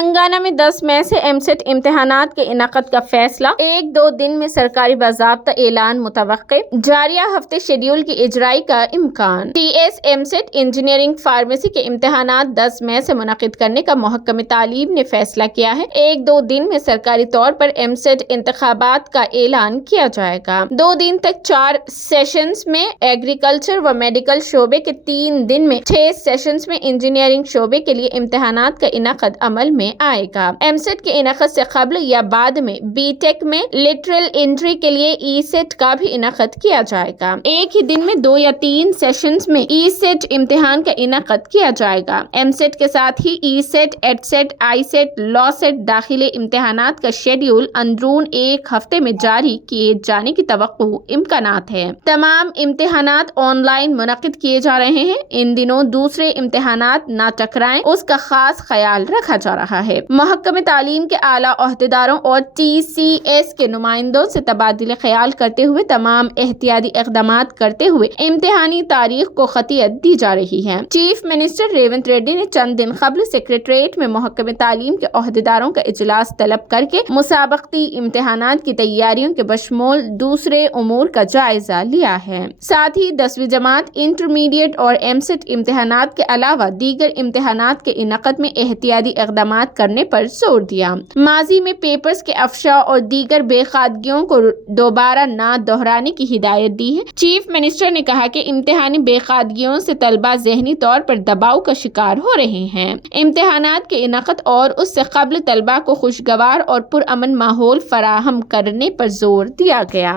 تلنگانہ میں 10 مئی سے EAMCET امتحانات کے انعقاد کا فیصلہ، 1-2 دن میں سرکاری باضابطہ اعلان متوقع، جاریہ ہفتے شیڈول کی اجرائی کا امکان۔ TS EAMCET انجینئرنگ فارمیسی کے امتحانات 10 مئی سے منعقد کرنے کا محکمہ تعلیم نے فیصلہ کیا ہے۔ 1-2 دن میں سرکاری طور پر EAMCET انتخابات کا اعلان کیا جائے گا۔ 2 دن تک 4 سیشنز میں ایگریکلچر و میڈیکل شعبے کے 3 دن میں 6 سیشنز میں انجینئرنگ شعبے کے لیے امتحانات کا انعقاد عمل میں آئے گا۔ EAMCET کے انعقاد سے قبل یا بعد میں BTech میں لیٹرل انٹری کے لیے ECET کا بھی انعقاد کیا جائے گا۔ ایک ہی دن میں 2 یا 3 سیشنز میں ECET امتحان کا انعقاد کیا جائے گا۔ EAMCET کے ساتھ ہی ECET، EDCET، ICET، LAWCET داخلے امتحانات کا شیڈول اندرون ایک ہفتے میں جاری کیے جانے کی توقع امکانات ہے۔ تمام امتحانات آن لائن منعقد کیے جا رہے ہیں۔ ان دنوں دوسرے امتحانات نہ ٹکرائیں، اس کا خاص خیال رکھا جا رہا ہے۔ محکمہ تعلیم کے اعلیٰ عہدیداروں اور TCS کے نمائندوں سے تبادلہ خیال کرتے ہوئے تمام احتیاطی اقدامات کرتے ہوئے امتحانی تاریخ کو قطعیت دی جا رہی ہے۔ چیف منسٹر ریونت ریڈی نے چند دن قبل سکریٹریٹ میں محکمہ تعلیم کے عہدیداروں کا اجلاس طلب کر کے مسابقتی امتحانات کی تیاریوں کے بشمول دوسرے امور کا جائزہ لیا ہے۔ ساتھ ہی 10ویں جماعت، انٹرمیڈیٹ اور EAMCET امتحانات کے علاوہ دیگر امتحانات کے انعقاد میں احتیاطی اقدامات کرنے پر زور دیا۔ ماضی میں پیپرز کے افشا اور دیگر بے قاعدگیوں کو دوبارہ نہ دہرانے کی ہدایت دی ہے۔ چیف منسٹر نے کہا کہ امتحانی بے قاعدگیوں سے طلبہ ذہنی طور پر دباؤ کا شکار ہو رہے ہیں۔ امتحانات کے انعقاد اور اس سے قبل طلبہ کو خوشگوار اور پرامن ماحول فراہم کرنے پر زور دیا گیا۔